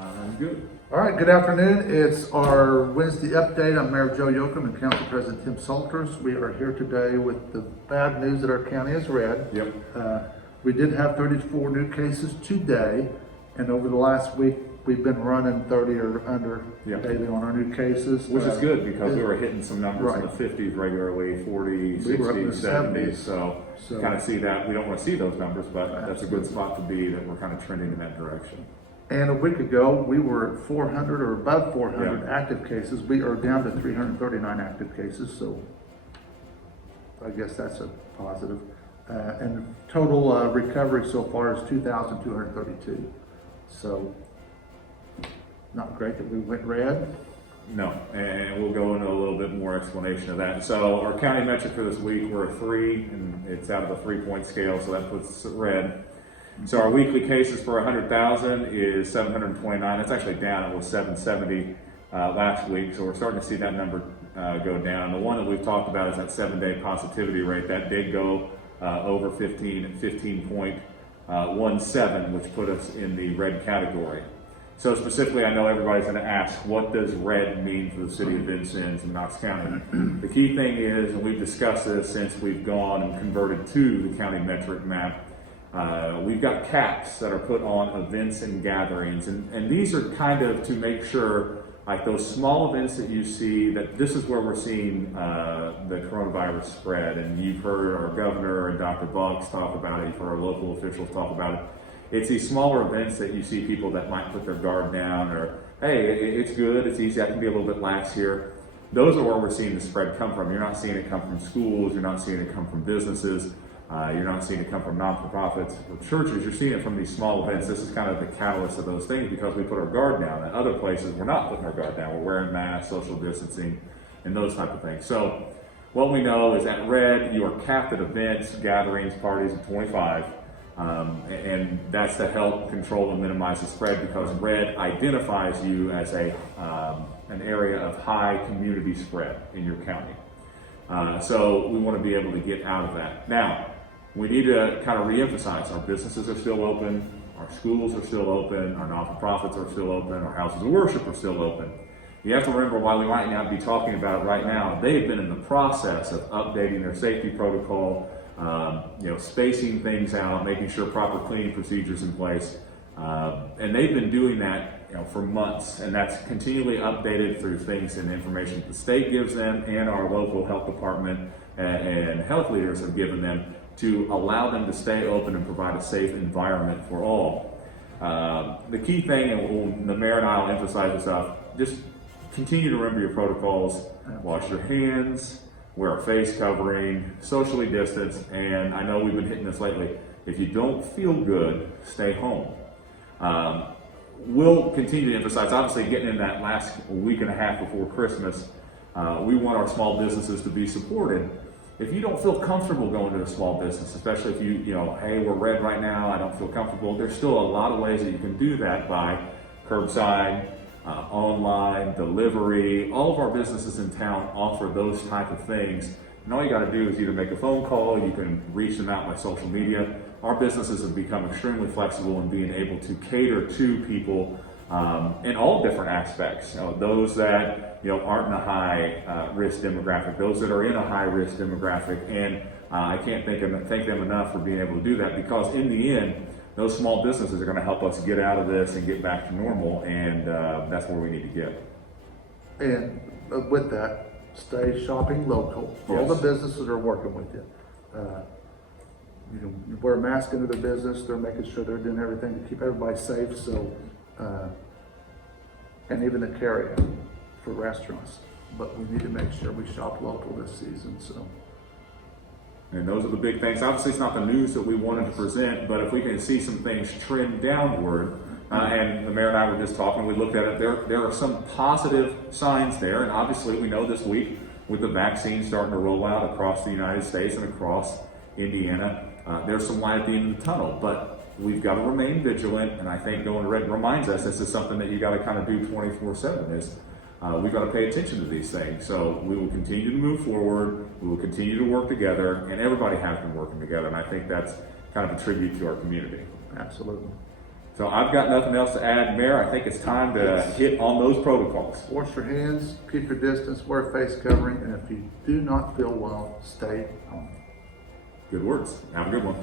I'm good. All right, good afternoon. It's our Wednesday update. I'm Mayor Joe Yoakum and Council President Tim Salters. We are here today with the bad news that our county has read. Yep. We did have 34 new cases today, and over the last week, we've been running 30 or under Yep. daily on our new cases. Which is good because we were hitting some numbers in the Right. 50s regularly, 40, We were up in 60s, the 70s. 70s. So kind of see that. We don't want to see those numbers, but that's a good Absolutely. spot to be that we're kind of trending in that direction. And a week ago, we were at 400 or above 400 Yeah. active cases. We are down to 339 active cases, so I guess that's a positive. And total recovery so far is 2,232. So not great that we went red. No, and we'll go into a little bit more explanation of that. So our county metric for this week, we're a 3, and it's out of a 3-point scale, so that puts us at red. So our weekly cases per 100,000 is 729. That's actually down. It was 770 last week, so we're starting to see that number go down. The one that we've talked about is that 7-day positivity rate. That did go over 15 at 15.17, which put us in the red category. So specifically, I know everybody's going to ask, what does red mean for the city of Vincennes and Knox County? The key thing is, and we've discussed this since we've gone and converted to the county metric map, we've got caps that are put on events and gatherings, and these are kind of to make sure, like those small events that you see, that this is where we're seeing the coronavirus spread. And you've heard our governor and Dr. Bucks talk about it, you've heard our local officials talk about it. It's these smaller events that you see people that might put their guard down, or, hey, it's good, it's easy, I can be a little bit lax here. Those are where we're seeing the spread come from. You're not seeing it come from schools, you're not seeing it come from businesses, you're not seeing it come from non-for-profits or churches, you're seeing it from these small events. This is kind of the catalyst of those things because we put our guard down. At other places, we're not putting our guard down. We're wearing masks, social distancing, and those type of things. So what we know is at red, you are capped at events, gatherings, parties of 25. And that's to help control and minimize the spread because red identifies you as an area of high community spread in your county. So we want to be able to get out of that. Now, we need to kind of reemphasize our businesses are still open, our schools are still open, our non-for-profits are still open, our houses of worship are still open. You have to remember, while we might not be talking about it right now, they've been in the process of updating their safety protocol, spacing things out, making sure proper cleaning procedures in place, and they've been doing that, for months, and that's continually updated through things and information that the state gives them, and our local health department and health leaders have given them to allow them to stay open and provide a safe environment for all. The key thing, and the mayor and I will emphasize this up, just continue to remember your protocols, wash your hands, wear a face covering, socially distance, and I know we've been hitting this lately, if you don't feel good, stay home. We'll continue to emphasize, obviously getting in that last week and a half before Christmas, we want our small businesses to be supported. If you don't feel comfortable going to a small business, especially if hey, we're red right now, I don't feel comfortable, there's still a lot of ways that you can do that by curbside, online, delivery. All of our businesses in town offer those type of things. And all you got to do is either make a phone call, you can reach them out by social media. Our businesses have become extremely flexible in being able to cater to people in all different aspects. Those that aren't in a high risk demographic, those that are in a high risk demographic, and I can't thank them enough for being able to do that, because in the end, those small businesses are going to help us get out of this and get back to normal, and that's where we need to get. And with that, stay shopping local. All Yes. the businesses are working with you. You wear a mask into their business. They're making sure they're doing everything to keep everybody safe. So, and even the carry-out for restaurants. But we need to make sure we shop local this season. So. And those are the big things. Obviously, it's not the news that we wanted to present, but if we can see some things trend downward, and the mayor and I were just talking, we looked at it, there are some positive signs there, and obviously we know this week with the vaccine starting to roll out across the United States and across Indiana, there's some light at the end of the tunnel, but we've got to remain vigilant, and I think going red reminds us this is something that you got to kind of do 24/7 is we've got to pay attention to these things. So we will continue to move forward, we will continue to work together, and everybody has been working together, and I think that's kind of a tribute to our community. Absolutely. So I've got nothing else to add, Mayor. I think it's time to hit on those protocols. Wash your hands, keep your distance, wear a face covering, and if you do not feel well, stay home. Good words. Have a good one.